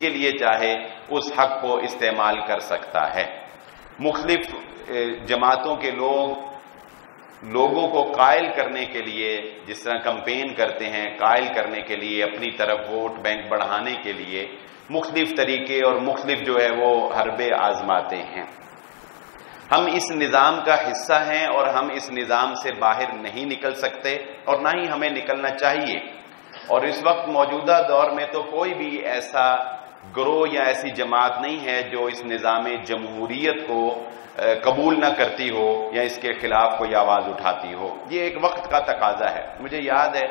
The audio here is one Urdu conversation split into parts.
کے لیے چاہے اس حق کو استعمال کر سکتا ہے۔ مختلف جماعتوں کے لوگوں کو قائل کرنے کے لیے جس طرح کمپین کرتے ہیں، قائل کرنے کے لیے، اپنی طرف ووٹ بینک بڑھانے کے لیے مختلف طریقے اور مختلف جو ہے وہ حربے آزماتے ہیں۔ ہم اس نظام کا حصہ ہیں اور ہم اس نظام سے باہر نہیں نکل سکتے اور نہ ہی ہمیں نکلنا چاہیے۔ اور اس وقت موجودہ دور میں تو کوئی بھی ایسا گروہ یا ایسی جماعت نہیں ہے جو اس نظام جمہوریت کو قبول نہ کرتی ہو یا اس کے خلاف کوئی آواز اٹھاتی ہو۔ یہ ایک وقت کا تقاضا ہے۔ مجھے یاد ہے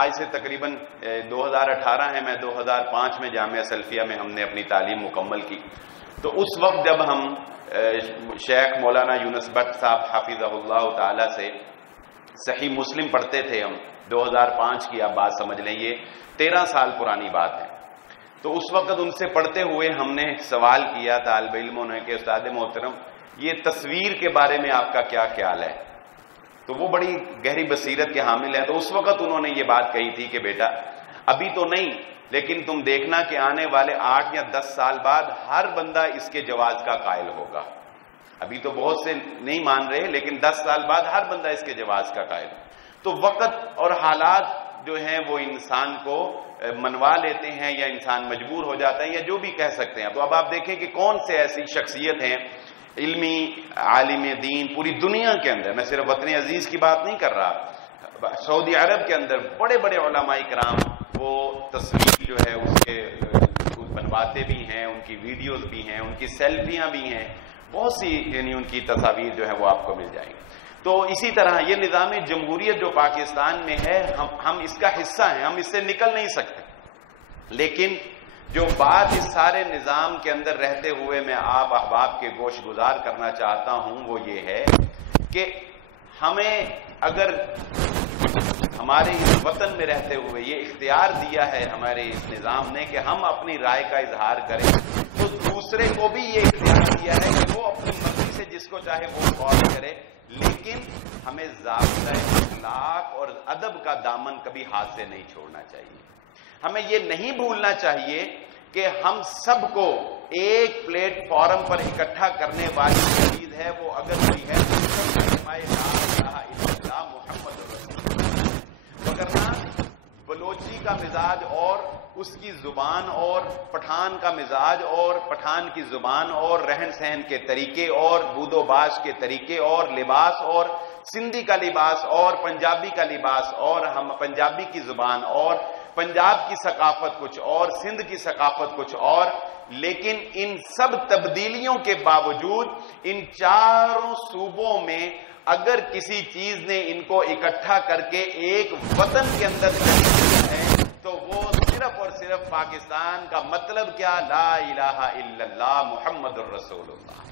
آج سے تقریباً 2018 ہے، میں 2005 میں جامعہ سلفیہ میں ہم نے اپنی تعلیم مکمل کی۔ تو اس وقت جب ہم شیخ مولانا یونس بٹ صاحب حافظہ اللہ تعالی سے صحیح مسلم پڑھتے تھے، ہم 2005 کی آپ بات سمجھ لیں، یہ 13 سال پرانی بات ہے۔ تو اس وقت ان سے پڑھتے ہوئے ہم نے سوال کیا طالب علموں نے کہ استاد محترم یہ تصویر کے بارے میں آپ کا کیا خیال ہے؟ تو وہ بڑی گہری بصیرت کے حامل ہیں۔ تو اس وقت انہوں نے یہ بات کہی تھی کہ بیٹا ابھی تو نہیں، لیکن تم دیکھنا کہ آنے والے 8 یا 10 سال بعد ہر بندہ اس کے جواز کا قائل ہوگا۔ ابھی تو بہت سے نہیں مان رہے، لیکن 10 سال بعد ہر بندہ اس کے جواز کا قائل۔ تو وقت اور حالات جو ہیں وہ انسان کو منوا لیتے ہیں یا انسان مجبور ہو جاتا ہے یا جو بھی کہہ سکتے ہیں۔ تو اب آپ دیکھیں کہ کون سے ایسی شخصیت ہیں علمی عالم دین پوری دنیا کے اندر، میں صرف وطن عزیز کی بات نہیں کر رہا، سعودی عرب کے اندر بڑے بڑے علماء کرام وہ تصویر جو ہے اس کے بنواتے بھی ہیں، ان کی ویڈیوز بھی ہیں، ان کی سیلفیاں بھی ہیں، بہت سی یعنی ان کی تصاویر جو ہے وہ آپ کو مل جائیں گی۔ تو اسی طرح یہ نظام جمہوریت جو پاکستان میں ہے ہم اس کا حصہ ہیں، ہم اس سے نکل نہیں سکتے۔ لیکن جو بات اس سارے نظام کے اندر رہتے ہوئے میں آپ احباب کے گوش گزار کرنا چاہتا ہوں وہ یہ ہے کہ ہمیں اگر ہمارے اس وطن میں رہتے ہوئے یہ اختیار دیا ہے ہمارے اس نظام نے کہ ہم اپنی رائے کا اظہار کریں، تو دوسرے کو بھی یہ اختیار دیا ہے کہ وہ اپنی مرضی سے جس کو چاہے وہ کال کرے، لیکن ہمیں ضابطۂ اخلاق اور ادب کا دامن کبھی ہاتھ سے نہیں چھوڑنا چاہیے۔ ہمیں یہ نہیں بھولنا چاہیے کہ ہم سب کو ایک پلیٹ فارم پر اکٹھا کرنے والی چیز ہے وہ اگر کوئی ہے محمد رسول اللہ، وگرنہ بلوچی کا مزاج اور اس کی زبان اور پٹھان کا مزاج اور پٹھان کی زبان اور رہن سہن کے طریقے اور بود و باش کے طریقے اور لباس اور سندھی کا لباس اور پنجابی کا لباس اور ہم پنجابی کی زبان اور پنجاب کی ثقافت کچھ اور، سندھ کی ثقافت کچھ اور، لیکن ان سب تبدیلیوں کے باوجود ان چاروں صوبوں میں اگر کسی چیز نے ان کو اکٹھا کر کے ایک وطن کے اندر ہے تو وہ صرف اور صرف پاکستان کا مطلب کیا، لا الہ الا اللہ محمد الرسول اللہ۔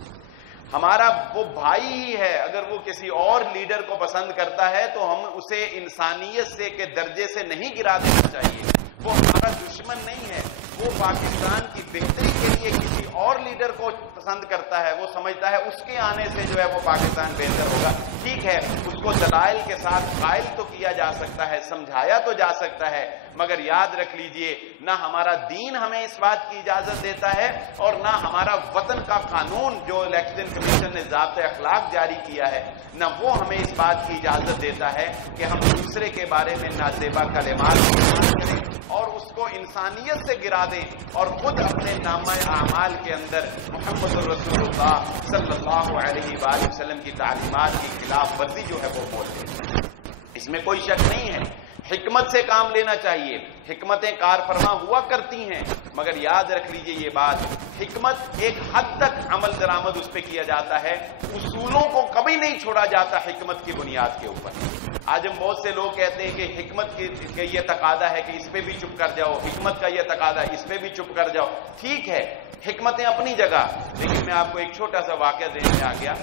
ہمارا وہ بھائی ہی ہے، اگر وہ کسی اور لیڈر کو پسند کرتا ہے تو ہم اسے انسانیت سے کے درجے سے نہیں گرا دینا چاہیے۔ وہ ہمارا دشمن نہیں ہے، وہ پاکستان کی بہتری کے لیے کسی اور لیڈر کو پسند کرتا ہے، وہ سمجھتا ہے اس کے آنے سے جو ہے وہ پاکستان بہتر ہوگا۔ ٹھیک ہے، اس کو دلائل کے ساتھ قائل تو کیا جا سکتا ہے، سمجھایا تو جا سکتا ہے، مگر یاد رکھ لیجئے نہ ہمارا دین ہمیں اس بات کی اجازت دیتا ہے اور نہ ہمارا وطن کا قانون جو الیکشن کمیشن نے ضابطۂ اخلاق جاری کیا ہے، نہ وہ ہمیں اس بات کی اجازت دیتا ہے کہ ہم دوسرے کے بارے میں نازیبا کلمات استعمال کریں اور اس کو انسانیت سے گرا دیں اور خود اپنے نامہ اعمال کے اندر محمد رسول اللہ صلی اللہ علیہ وآلہ وسلم کی تعلیمات کی خلاف ورزی جو ہے وہ بول دیں۔ اس میں کوئی شک نہیں ہے، حکمت سے کام لینا چاہیے، حکمتیں کار فرما ہوا کرتی ہیں، مگر یاد رکھ لیجئے یہ بات، حکمت ایک حد تک عمل درآمد اس پہ کیا جاتا ہے، اصولوں کو کبھی نہیں چھوڑا جاتا حکمت کی بنیاد کے اوپر۔ آج ہم بہت سے لوگ کہتے ہیں کہ حکمت کا یہ تقاضا ہے کہ اس پہ بھی چپ کر جاؤ، حکمت کا یہ تقاضا ہے اس پہ بھی چپ کر جاؤ۔ ٹھیک ہے، حکمتیں اپنی جگہ، لیکن میں آپ کو ایک چھوٹا سا واقعہ ذہن میں آ گیا،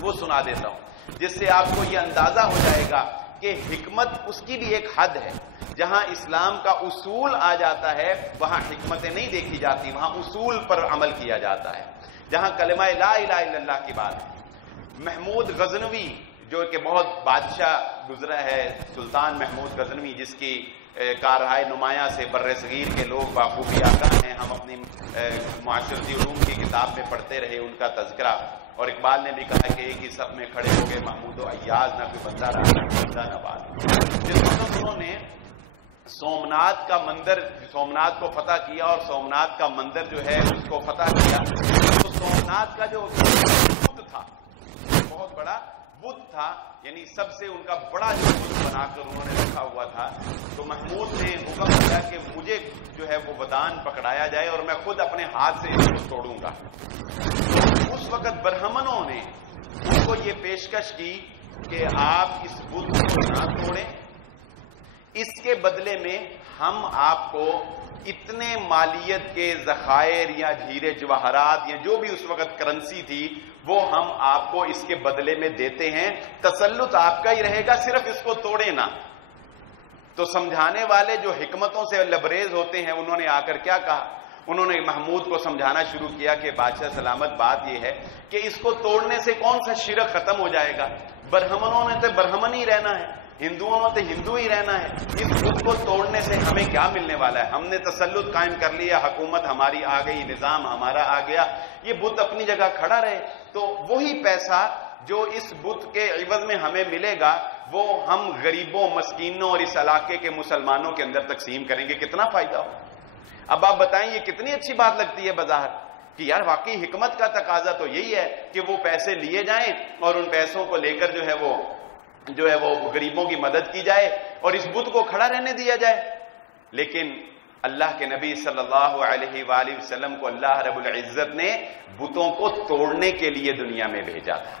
وہ سنا دیتا ہوں، جس سے آپ کو یہ اندازہ ہو جائے گا کہ حکمت اس کی بھی ایک حد ہے۔ جہاں اسلام کا اصول آ جاتا ہے وہاں حکمتیں نہیں دیکھی جاتی، وہاں اصول پر عمل کیا جاتا ہے۔ جہاں کلمہ لا الہ الا اللہ کی بات ہے، محمود غزنوی جو کہ بہت بادشاہ گزرا ہے، سلطان محمود غزنوی، جس کی کارہائے نمایاں سے بر صغیر کے لوگ بخوبی آگاہ ہیں، ہم اپنی معاشرتی علوم کی کتاب میں پڑھتے رہے ان کا تذکرہ. اور اقبال نے بھی کہا کہ ایک ہی صف میں کھڑے ہو گئے محمود و ایاز، نہ کوئی بندہ رہا نہ بندہ نہ بات. جس وقت انہوں نے سومناتھ کا مندر، سومناتھ کو فتح کیا اور سومناتھ کا مندر جو ہے اس کو فتح کیا، تو سومناتھ کا جو بت تھا، بہت بڑا بت تھا، یعنی سب سے ان کا بڑا جو بت بنا کر انہوں نے رکھا ہوا تھا. تو محمود نے حکم دیا کہ مجھے جو ہے وہ ودان پکڑایا جائے اور میں خود اپنے ہاتھ سے اس کو توڑوں گا. اس وقت برہمنوں نے ان کو یہ پیشکش کی کہ آپ اس بت کو نہ توڑیں، اس کے بدلے میں ہم آپ کو اتنے مالیت کے ذخائر یا ہیرے جواہرات یا جو بھی اس وقت کرنسی تھی وہ ہم آپ کو اس کے بدلے میں دیتے ہیں، تسلط آپ کا ہی رہے گا، صرف اس کو توڑے نہ. تو سمجھانے والے جو حکمتوں سے لبریز ہوتے ہیں انہوں نے آ کر کیا کہا، انہوں نے محمود کو سمجھانا شروع کیا کہ بادشاہ سلامت بات یہ ہے کہ اس کو توڑنے سے کون سا شرک ختم ہو جائے گا، برہمنوں نے تو برہمن ہی رہنا ہے، ہندوؤں میں تو ہندو ہی رہنا ہے، اس بت کو توڑنے سے ہمیں کیا ملنے والا ہے؟ ہم نے تسلط قائم کر لیا، حکومت ہماری آ گئی، نظام ہمارا آ گیا، یہ بت اپنی جگہ کھڑا رہے. تو وہی پیسہ جو اس بت کے عوض میں ہمیں ملے گا وہ ہم غریبوں، مسکینوں اور اس علاقے کے مسلمانوں کے اندر تقسیم کریں گے، کتنا فائدہ ہو. اب آپ بتائیں یہ کتنی اچھی بات لگتی ہے بظاہر کہ یار واقعی حکمت کا تقاضا تو یہی ہے کہ وہ پیسے لیے جائیں اور ان پیسوں کو لے کر جو ہے وہ غریبوں کی مدد کی جائے اور اس بت کو کھڑا رہنے دیا جائے. لیکن اللہ کے نبی صلی اللہ علیہ وآلہ وسلم کو اللہ رب العزت نے بتوں کو توڑنے کے لیے دنیا میں بھیجا تھا.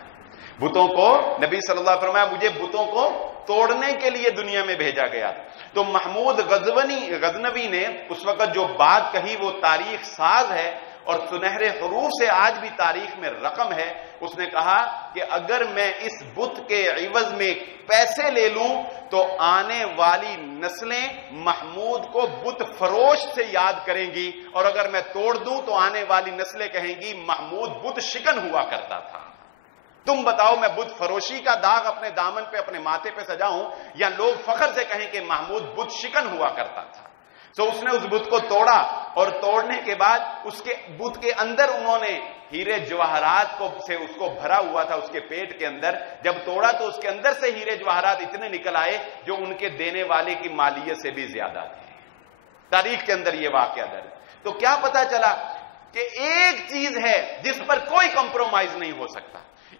بتوں کو نبی صلی اللہ علیہ وسلم فرمایا مجھے بتوں کو توڑنے کے لیے دنیا میں بھیجا گیا. تو محمود غزنوی نے اس وقت جو بات کہی وہ تاریخ ساز ہے اور سنہرے حروف سے آج بھی تاریخ میں رقم ہے. اس نے کہا کہ اگر میں اس بت کے عوض میں پیسے لے لوں تو آنے والی نسلیں محمود کو بت فروش سے یاد کریں گی، اور اگر میں توڑ دوں تو آنے والی نسلیں کہیں گی محمود بت شکن ہوا کرتا تھا. تم بتاؤ میں بت فروشی کا داغ اپنے دامن پہ اپنے ماتھے پہ سجاؤں یا لوگ فخر سے کہیں کہ محمود بت شکن ہوا کرتا تھا. تو اس نے اس بت کو توڑا اور توڑنے کے بعد اس کے بت کے اندر انہوں نے ہیرے جواہرات سے اس کو بھرا ہوا تھا اس کے پیٹ کے اندر. جب توڑا تو اس کے اندر سے ہیرے جواہرات اتنے نکل آئے جو ان کے دینے والے کی مالیت سے بھی زیادہ تھے. تاریخ کے اندر یہ واقعہ درج. تو کیا پتا چلا کہ ایک چیز ہے جس پر کوئی کمپرومائز نہیں ہو سکتا،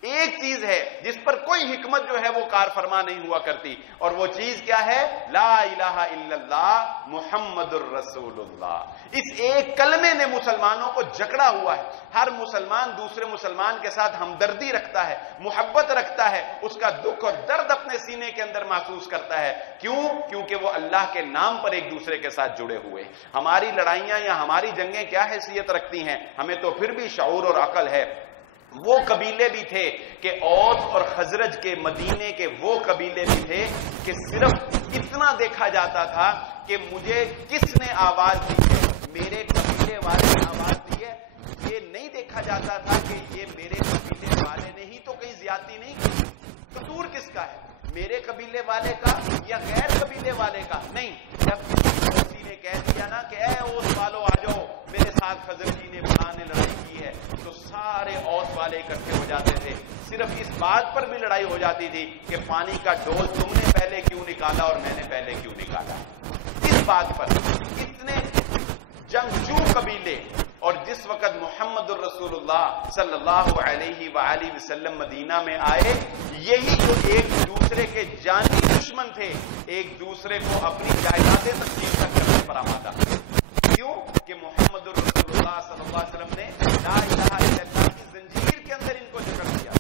ایک چیز ہے جس پر کوئی حکمت جو ہے وہ کار فرما نہیں ہوا کرتی، اور وہ چیز کیا ہے؟ لا الہ الا اللہ محمد الرسول اللہ. اس ایک کلمے نے مسلمانوں کو جکڑا ہوا ہے. ہر مسلمان دوسرے مسلمان کے ساتھ ہمدردی رکھتا ہے، محبت رکھتا ہے، اس کا دکھ اور درد اپنے سینے کے اندر محسوس کرتا ہے. کیوں؟ کیونکہ وہ اللہ کے نام پر ایک دوسرے کے ساتھ جڑے ہوئے. ہماری لڑائیاں یا ہماری جنگیں کیا حیثیت رکھتی ہیں؟ ہمیں تو پھر بھی شعور اور عقل ہے. وہ قبیلے بھی تھے کہ اوس اور خزرج کے مدینے کے وہ قبیلے بھی تھے کہ صرف اتنا دیکھا جاتا تھا کہ مجھے کس نے آواز دی ہے، میرے قبیلے والے نے آواز دی ہے. یہ نہیں دیکھا جاتا تھا کہ یہ میرے قبیلے والے نے ہی تو کہیں زیادتی نہیں کی، قصور کس کا ہے، میرے قبیلے والے کا یا غیر قبیلے والے کا؟ نہیں. جب کسی نے کہہ دیا نا کہ اے اوس والو آ جاؤ میرے ساتھ خزرجی نے فلاں نے لڑائی کی ہے، تو سارے اوس والے اکٹھے ہو جاتے تھے. صرف اس بات پر بھی لڑائی ہو جاتی تھی کہ پانی کا ڈول تم نے پہلے کیوں نکالا اور میں نے پہلے کیوں نکالا. اس بات پر اتنے جنگجو قبیلے. اور جس وقت محمد الرسول اللہ صلی اللہ علیہ وآلہ وسلم مدینہ میں آئے، یہی جو ایک دوسرے کے جانی دشمن تھے ایک دوسرے کو اپنی جائیدادیں تقسیم کرنے پر آمادہ. کیوں؟ کہ محمد الرسول اللہ صلی اللہ علیہ وسلم نے لا الہ الا اللہ کی زنجیر کے اندر ان کو جکڑ دیا.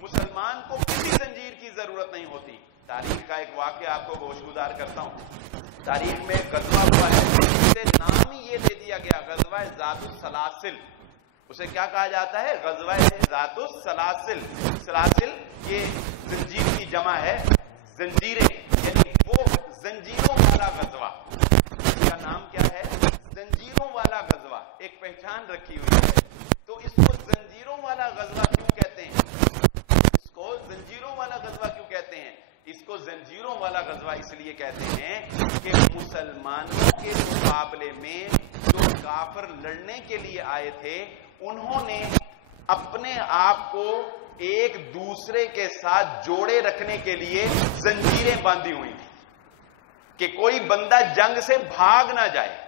مسلمان کو کسی زنجیر کی ضرورت نہیں ہوتی. تاریخ کا ایک واقعہ آپ کو گوشگزار کرتا ہوں. تاریخ میں غزوہ ہوا ہے جسے نام ہی یہ دے دیا گیا غزوہ ذات السلاسل. اسے کیا کہا جاتا ہے؟ غزوہ ذات السلاسل. سلاسل یہ زنجیر کی جمع ہے، زنجیریں، یعنی وہ زنجیروں والا غزوہ. اس کا نام کیا ہے؟ زنجیروں والا غزوہ. ایک پہچان رکھی ہوئی ہے. تو اس کو زنجیروں والا غزوہ کیوں کہتے ہیں؟ اس کو زنجیروں والا غزوہ کیوں کہتے ہیں؟ اس کو زنجیروں والا غزوہ اس لیے کہتے ہیں کہ مسلمانوں کے مقابلے میں جو کافر لڑنے کے لیے آئے تھے انہوں نے اپنے آپ کو ایک دوسرے کے ساتھ جوڑے رکھنے کے لیے زنجیریں باندھی ہوئی تھی کہ کوئی بندہ جنگ سے بھاگ نہ جائے.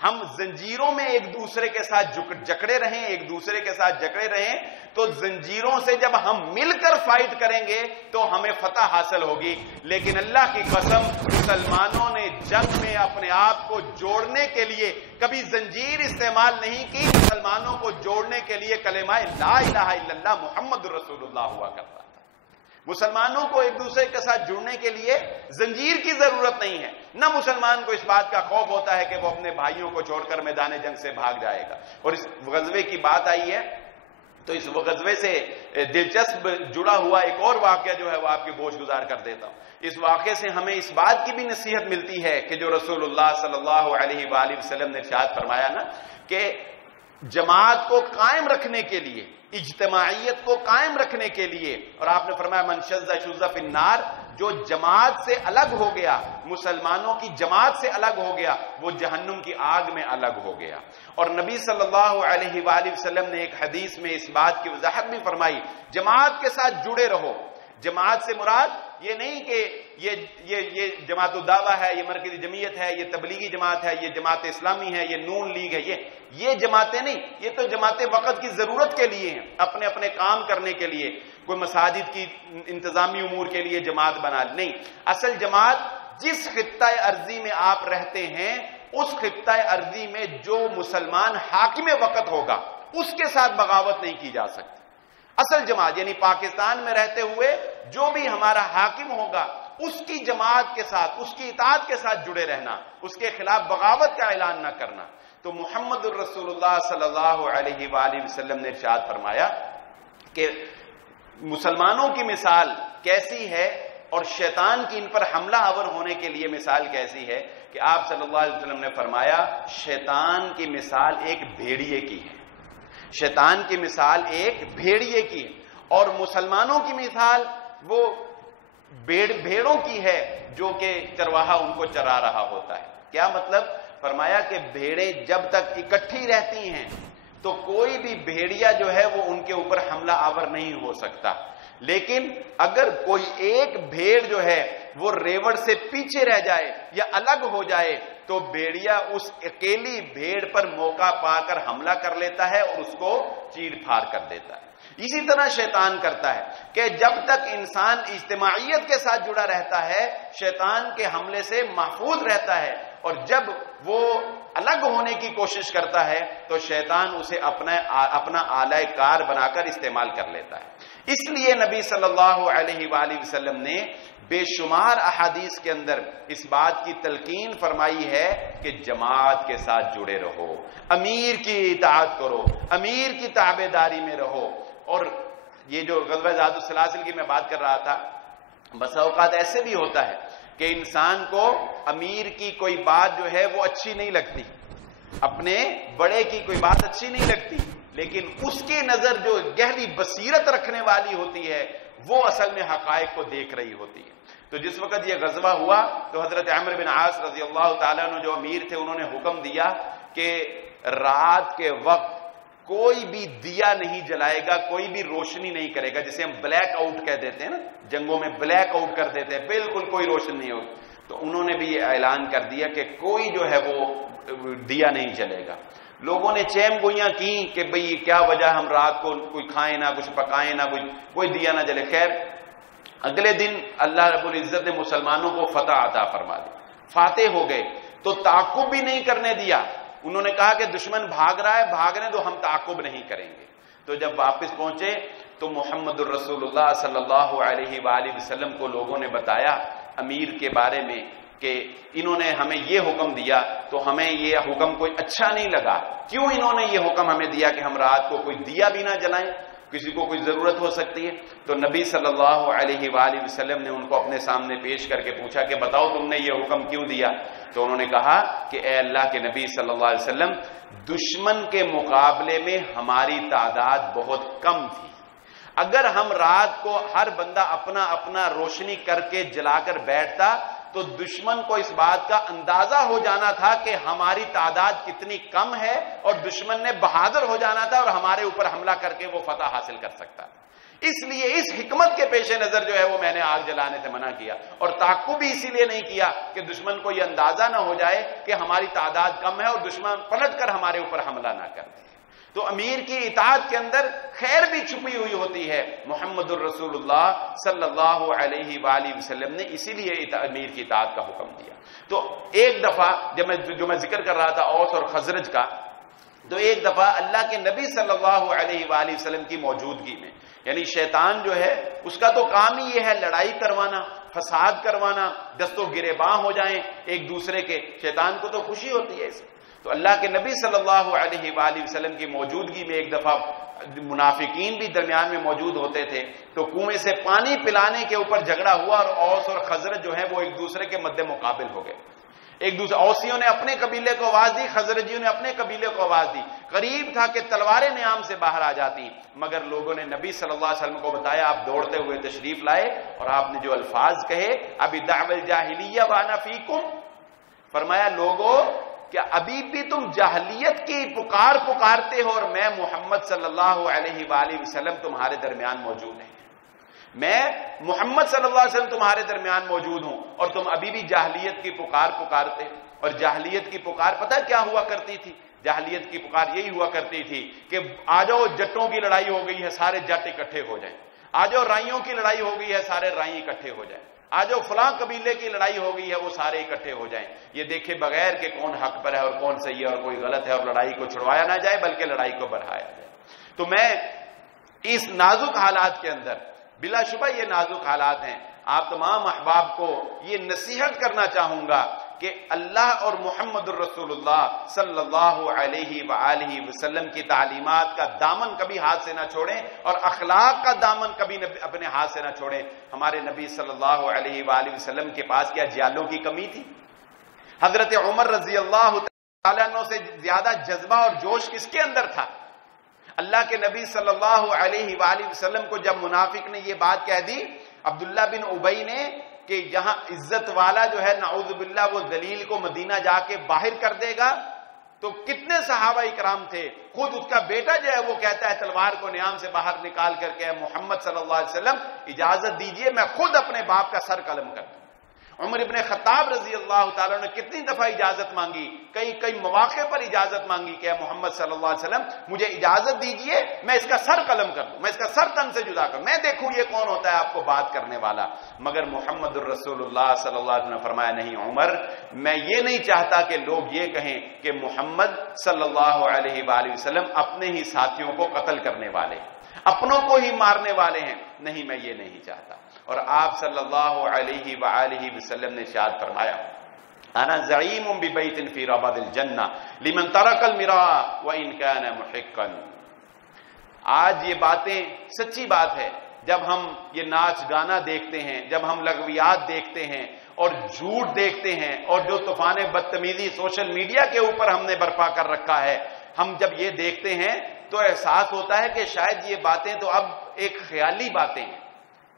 ہم زنجیروں میں ایک دوسرے کے ساتھ جکڑے رہیں, ایک دوسرے کے ساتھ جکڑے رہیں, تو زنجیروں سے جب ہم مل کر فائٹ کریں گے تو ہمیں فتح حاصل ہوگی. لیکن اللہ کی قسم مسلمانوں نے جنگ میں اپنے آپ کو جوڑنے کے لیے کبھی زنجیر استعمال نہیں کی. مسلمانوں کو جوڑنے کے لیے کلمہ لا الہ الا اللہ محمد رسول اللہ ہوا کرتا. مسلمانوں کو ایک دوسرے کے ساتھ جڑنے کے لیے زنجیر کی ضرورت نہیں ہے. نہ مسلمان کو اس بات کا خوف ہوتا ہے کہ وہ اپنے بھائیوں کو چھوڑ کر میدان جنگ سے بھاگ جائے گا. اور اس غزوے کی بات آئی ہے تو اس غزوے سے دلچسپ جڑا ہوا ایک اور واقعہ جو ہے وہ آپ کی گوش گزار کر دیتا ہوں. اس واقعے سے ہمیں اس بات کی بھی نصیحت ملتی ہے کہ جو رسول اللہ صلی اللہ علیہ وآلہ وسلم نے ارشاد فرمایا نا کہ جماعت کو قائم رکھنے کے لیے, اجتماعیت کو قائم رکھنے کے لیے, اور آپ نے فرمایا من شذ شذ فی النار, جو جماعت سے الگ ہو گیا, مسلمانوں کی جماعت سے الگ ہو گیا, وہ جہنم کی آگ میں الگ ہو گیا. اور نبی صلی اللہ علیہ وآلہ وسلم نے ایک حدیث میں اس بات کی وضاحت بھی فرمائی, جماعت کے ساتھ جڑے رہو. جماعت سے مراد یہ نہیں کہ یہ جماعت الدعوہ ہے, یہ مرکزی جمعیت ہے, یہ تبلیغی جماعت ہے, یہ جماعت اسلامی ہے, یہ نون لیگ ہے, یہ جماعتیں نہیں. یہ تو جماعتیں وقت کی ضرورت کے لیے ہیں, اپنے اپنے کام کرنے کے لیے, کوئی مساجد کی انتظامی امور کے لیے جماعت بنا نہیں. اصل جماعت جس خطہ ارضی میں آپ رہتے ہیں اس خطہ ارضی میں جو مسلمان حاکم وقت ہوگا اس کے ساتھ بغاوت نہیں کی جا سکتی. اصل جماعت یعنی پاکستان میں رہتے ہوئے جو بھی ہمارا حاکم ہوگا اس کی جماعت کے ساتھ, اس کی اطاعت کے ساتھ جڑے رہنا, اس کے خلاف بغاوت کا اعلان نہ کرنا. تو محمد الرسول اللہ صلی اللہ علیہ وآلہ وسلم نے ارشاد فرمایا کہ مسلمانوں کی مثال کیسی ہے اور شیطان کی ان پر حملہ آور ہونے کے لیے مثال کیسی ہے کہ آپ صلی اللہ علیہ وسلم نے فرمایا شیطان کی مثال ایک بھیڑیے کی ہے. شیطان کی مثال ایک بھیڑیے کی ہے اور مسلمانوں کی مثال وہ بھیڑوں کی ہے جو کہ چرواہا ان کو چرا رہا ہوتا ہے. کیا مطلب؟ فرمایا کہ بھیڑیں جب تک اکٹھی رہتی ہیں تو کوئی بھی بھیڑیا جو ہے وہ ان کے اوپر حملہ آور نہیں ہو سکتا. لیکن اگر کوئی ایک بھیڑ جو ہے وہ ریوڑ سے پیچھے رہ جائے یا الگ ہو جائے تو بھیڑیا اس اکیلی بھیڑ پر موقع پا کر حملہ کر لیتا ہے اور اس کو چیر پھاڑ کر دیتا ہے. اسی طرح شیطان کرتا ہے کہ جب تک انسان اجتماعیت کے ساتھ جڑا رہتا ہے شیطان کے حملے سے محفوظ رہتا ہے, اور جب وہ الگ ہونے کی کوشش کرتا ہے تو شیطان اسے اپنا آلہ کار بنا کر استعمال کر لیتا ہے. اس لیے نبی صلی اللہ علیہ وآلہ وسلم نے بے شمار احادیث کے اندر اس بات کی تلقین فرمائی ہے کہ جماعت کے ساتھ جڑے رہو, امیر کی اطاعت کرو, امیر کی تابعداری میں رہو. اور یہ جو غزوہ ذات السلاسل کی میں بات کر رہا تھا, بس اوقات ایسے بھی ہوتا ہے کہ انسان کو امیر کی کوئی بات جو ہے وہ اچھی نہیں لگتی, اپنے بڑے کی کوئی بات اچھی نہیں لگتی, لیکن اس کی نظر جو گہری بصیرت رکھنے والی ہوتی ہے وہ اصل میں حقائق کو دیکھ رہی ہوتی ہے. تو جس وقت یہ غزوہ ہوا تو حضرت عمرو بن عاص رضی اللہ تعالیٰ عنہ جو امیر تھے انہوں نے حکم دیا کہ رات کے وقت کوئی بھی دیا نہیں جلائے گا, کوئی بھی روشنی نہیں کرے گا, جسے ہم بلیک آؤٹ کہہ دیتے ہیں نا, جنگوں میں بلیک آؤٹ کر دیتے ہیں, بالکل کوئی روشنی نہیں ہوگی. تو انہوں نے بھی یہ اعلان کر دیا کہ کوئی جو ہے وہ دیا نہیں جلے گا. لوگوں نے چیم گوئیاں کی کہ بھئی کیا وجہ, ہم رات کو کوئی کھائیں نہ کچھ پکائیں نہ کوئی دیا نہ جلے. خیر اگلے دن اللہ رب العزت نے مسلمانوں کو فتح عطا فرما دی, فاتح ہو گئے. تو تعاقب بھی نہیں کرنے دیا, انہوں نے کہا کہ دشمن بھاگ رہا ہے, بھاگنے دو, ہم تعاقب نہیں کریں گے. تو جب واپس پہنچے تو محمد الرسول اللہ صلی اللہ علیہ وآلہ وسلم کو لوگوں نے بتایا امیر کے بارے میں کہ انہوں نے ہمیں یہ حکم دیا تو ہمیں یہ حکم کوئی اچھا نہیں لگا. کیوں انہوں نے یہ حکم ہمیں دیا کہ ہم رات کو کوئی دیا بھی نہ جلائیں, کسی کو کوئی ضرورت ہو سکتی ہے. تو نبی صلی اللہ علیہ وآلہ وسلم نے ان کو اپنے سامنے پیش کر کے پوچھا کہ بتاؤ تم نے یہ حکم کیوں دیا؟ تو انہوں نے کہا کہ اے اللہ کے نبی صلی اللہ علیہ وسلم, دشمن کے مقابلے میں ہماری تعداد بہت کم تھی. اگر ہم رات کو ہر بندہ اپنا اپنا روشنی کر کے جلا کر بیٹھتا تو دشمن کو اس بات کا اندازہ ہو جانا تھا کہ ہماری تعداد کتنی کم ہے، اور دشمن نے بہادر ہو جانا تھا اور ہمارے اوپر حملہ کر کے وہ فتح حاصل کر سکتا ہے۔ اس لیے اس حکمت کے پیش نظر جو ہے وہ میں نے آگ جلانے سے منع کیا، اور تعقب بھی اسی لیے نہیں کیا کہ دشمن کو یہ اندازہ نہ ہو جائے کہ ہماری تعداد کم ہے اور دشمن پلٹ کر ہمارے اوپر حملہ نہ کر دے۔ تو امیر کی اطاعت کے اندر خیر بھی چھپی ہوئی ہوتی ہے۔ محمد الرسول اللہ صلی اللہ علیہ وآلہ وسلم نے اسی لیے امیر کی اطاعت کا حکم دیا۔ تو ایک دفعہ جو میں ذکر کر رہا تھا اوس اور خزرج کا، تو ایک دفعہ اللہ کے نبی صلی اللہ علیہ وآلہ وسلم کی موجودگی میں، یعنی شیطان جو ہے اس کا تو کام ہی یہ ہے لڑائی کروانا، فساد کروانا، دست و گریباں ہو جائیں ایک دوسرے کے، شیطان کو تو خوشی ہوتی ہے اس میں۔ تو اللہ کے نبی صلی اللہ علیہ وآلہ وسلم کی موجودگی میں ایک دفعہ منافقین بھی درمیان میں موجود ہوتے تھے، تو کنویں سے پانی پلانے کے اوپر جھگڑا ہوا اور اوس اور خزرج جو ہے وہ ایک دوسرے کے مد مقابل ہو گئے۔ ایک دوسرے اوسیوں نے اپنے قبیلے کو آواز دی، خزرجیوں نے اپنے قبیلے کو آواز دی۔ قریب تھا کہ تلواریں نیام سے باہر آ جاتی، مگر لوگوں نے نبی صلی اللہ علیہ وسلم کو بتایا، آپ دوڑتے ہوئے تشریف لائے اور آپ نے جو الفاظ کہے، ابی دعو الجاہلیہ وانا فیکم، فرمایا لوگوں کیا ابھی بھی تم جاہلیت کی پکارتے ہو اور میں محمد صلی اللہ علیہ وآلہ وسلم تمہارے درمیان موجود ہیں، میں محمد صلی اللہ علیہ وسلم تمہارے درمیان موجود ہوں اور تم ابھی بھی جاہلیت کی پکارتے۔ اور جاہلیت کی پکار پتہ کیا ہوا کرتی تھی؟ جاہلیت کی پکار یہی ہوا کرتی تھی کہ آ جاؤ جٹوں کی لڑائی ہو گئی ہے، سارے جٹ اکٹھے ہو جائیں، آ جاؤ رائیوں کی لڑائی ہو گئی ہے، سارے رائی اکٹھے ہو جائیں، آ جاؤ فلاں قبیلے کی لڑائی ہو گئی ہے، وہ سارے اکٹھے ہو جائیں، یہ دیکھے بغیر کہ کون حق پر ہے اور کون صحیح ہے اور کوئی غلط ہے، اور لڑائی کو چھڑوایا نہ جائے بلکہ لڑائی کو بڑھایا جائے۔ تو میں اس نازک حالات کے اندر، بلا شبہ یہ نازک حالات ہیں، آپ تمام احباب کو یہ نصیحت کرنا چاہوں گا کہ اللہ اور محمد الرسول اللہ صلی اللہ علیہ وآلہ وسلم کی تعلیمات کا دامن کبھی ہاتھ سے نہ چھوڑیں، اور اخلاق کا دامن کبھی اپنے ہاتھ سے نہ چھوڑیں۔ ہمارے نبی صلی اللہ علیہ وآلہ وسلم کے پاس کیا جیالوں کی کمی تھی؟ حضرت عمر رضی اللہ تعالیٰ عنہ سے زیادہ جذبہ اور جوش کس کے اندر تھا؟ اللہ کے نبی صلی اللہ علیہ وآلہ وسلم کو جب منافق نے یہ بات کہہ دی، عبداللہ بن ابی نے، کہ یہاں عزت والا جو ہے نعوذ باللہ وہ ذلیل کو مدینہ جا کے باہر کر دے گا، تو کتنے صحابہ اکرام تھے، خود اس کا بیٹا جو ہے وہ کہتا ہے تلوار کو نیام سے باہر نکال کر کے، محمد صلی اللہ علیہ وسلم اجازت دیجئے میں خود اپنے باپ کا سر قلم کر دوں۔ عمر ابن خطاب رضی اللہ تعالیٰ نے کتنی دفعہ اجازت مانگی، کئی مواقع پر اجازت مانگی کہ محمد صلی اللہ علیہ وسلم مجھے اجازت دیجئے میں اس کا سر قلم کر دوں، میں اس کا سر تن سے جدا کروں، میں دیکھوں یہ کون ہوتا ہے آپ کو بات کرنے والا۔ مگر محمد الرسول اللہ صلی اللہ علیہ وسلم نے فرمایا نہیں عمر، میں یہ نہیں چاہتا کہ لوگ یہ کہیں کہ محمد صلی اللہ علیہ وآلہ وسلم اپنے ہی ساتھیوں کو قتل کرنے والے، اپنوں کو ہی مارنے والے ہیں، نہیں میں یہ نہیں چاہتا۔ اور آپ صلی اللہ علیہ وآلہ وسلم نے ارشاد فرمایا انا زعیم ببیت فی ربد الجنہ لمن ترک المراء وان کان محقا۔ آج یہ باتیں سچی بات ہے، جب ہم یہ ناچ گانا دیکھتے ہیں، جب ہم لغویات دیکھتے ہیں اور جھوٹ دیکھتے ہیں، اور جو طوفان بدتمیزی سوشل میڈیا کے اوپر ہم نے برپا کر رکھا ہے، ہم جب یہ دیکھتے ہیں تو احساس ہوتا ہے کہ شاید یہ باتیں تو اب ایک خیالی باتیں ہیں،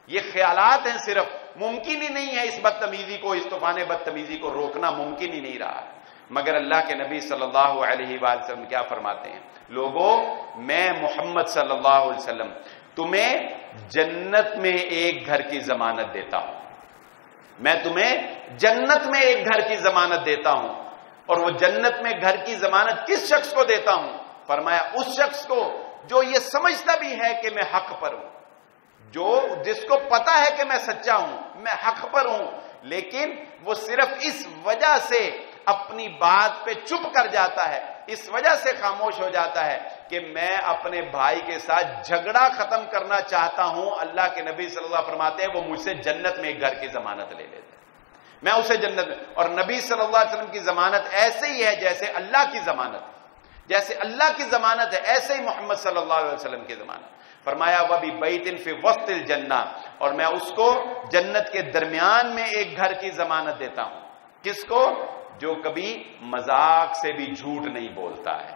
یہ خیالات ہیں، صرف ممکن ہی نہیں ہے اس بدتمیزی کو، اس طوفان بدتمیزی کو روکنا ممکن ہی نہیں رہا۔ مگر اللہ کے نبی صلی اللہ علیہ وآلہ وسلم کیا فرماتے ہیں؟ لوگوں میں محمد صلی اللہ علیہ وسلم تمہیں جنت میں ایک گھر کی ضمانت دیتا ہوں، میں تمہیں جنت میں ایک گھر کی ضمانت دیتا ہوں۔ اور وہ جنت میں گھر کی ضمانت کس شخص کو دیتا ہوں؟ فرمایا اس شخص کو جو یہ سمجھتا بھی ہے کہ میں حق پر ہوں، جس کو پتا ہے کہ میں سچا ہوں، میں حق پر ہوں، لیکن وہ صرف اس وجہ سے اپنی بات پہ چپ کر جاتا ہے، اس وجہ سے خاموش ہو جاتا ہے کہ میں اپنے بھائی کے ساتھ جھگڑا ختم کرنا چاہتا ہوں۔ اللہ کے نبی صلی اللہ علیہ وسلم فرماتے ہیں وہ مجھ سے جنت میں ایک گھر کی ضمانت لے لیتے ہیں، میں اسے جنت میں۔ اور نبی صلی اللہ علیہ وسلم کی ضمانت ایسے ہی ہے جیسے اللہ کی ضمانت ہے، جیسے اللہ کی ضمانت ہے ایسے ہی محمد صلی اللہ علیہ وسلم کی ضمانت۔ فرمایا وَبِبَيْتٍ فِي وَسْطِ الْجَنَّةِ، اور میں اس کو جنت کے درمیان میں ایک گھر کی ضمانت دیتا ہوں۔ کس کو؟ جو کبھی مذاق سے بھی جھوٹ نہیں بولتا ہے،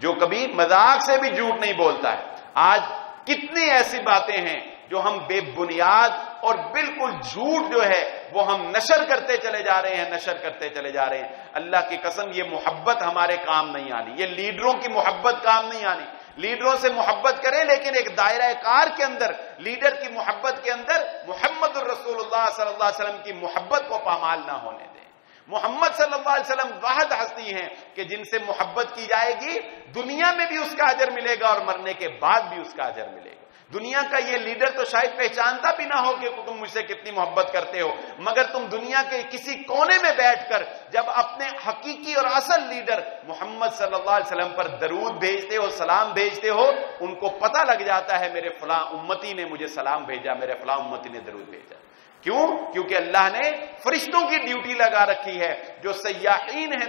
جو کبھی مذاق سے بھی جھوٹ نہیں بولتا ہے۔ آج کتنی ایسی باتیں ہیں جو ہم بے بنیاد اور بالکل جھوٹ جو ہے وہ ہم نشر کرتے چلے جا رہے ہیں. اللہ کی قسم یہ محبت ہمارے کام نہیں آنی, یہ لیڈروں کی محبت کام نہیں آنی. لیڈروں سے محبت کریں لیکن ایک دائرہ کار کے اندر, لیڈر کی محبت کے اندر محمد الرسول اللہ صلی اللہ علیہ وسلم کی محبت کو پامال نہ ہونے دیں. محمد صلی اللہ علیہ وسلم واحد ہستی ہیں کہ جن سے محبت کی جائے گی دنیا میں بھی اس کا اجر ملے گا اور مرنے کے بعد بھی اس کا اجر ملے گا. دنیا کا یہ لیڈر تو شاید پہچانتا بھی نہ ہو کہ تم مجھ سے کتنی محبت کرتے ہو, مگر تم دنیا کے کسی کونے میں بیٹھ کر جب اپنے حقیقی اور اصل لیڈر محمد صلی اللہ علیہ وسلم پر درود بھیجتے ہو, سلام بھیجتے ہو, ان کو پتہ لگ جاتا ہے میرے فلاں امتی نے مجھے سلام بھیجا, میرے فلاں امتی نے درود بھیجا. کیوں؟ کیونکہ اللہ نے فرشتوں کی ڈیوٹی لگا رکھی ہے جو سیاحین ہیں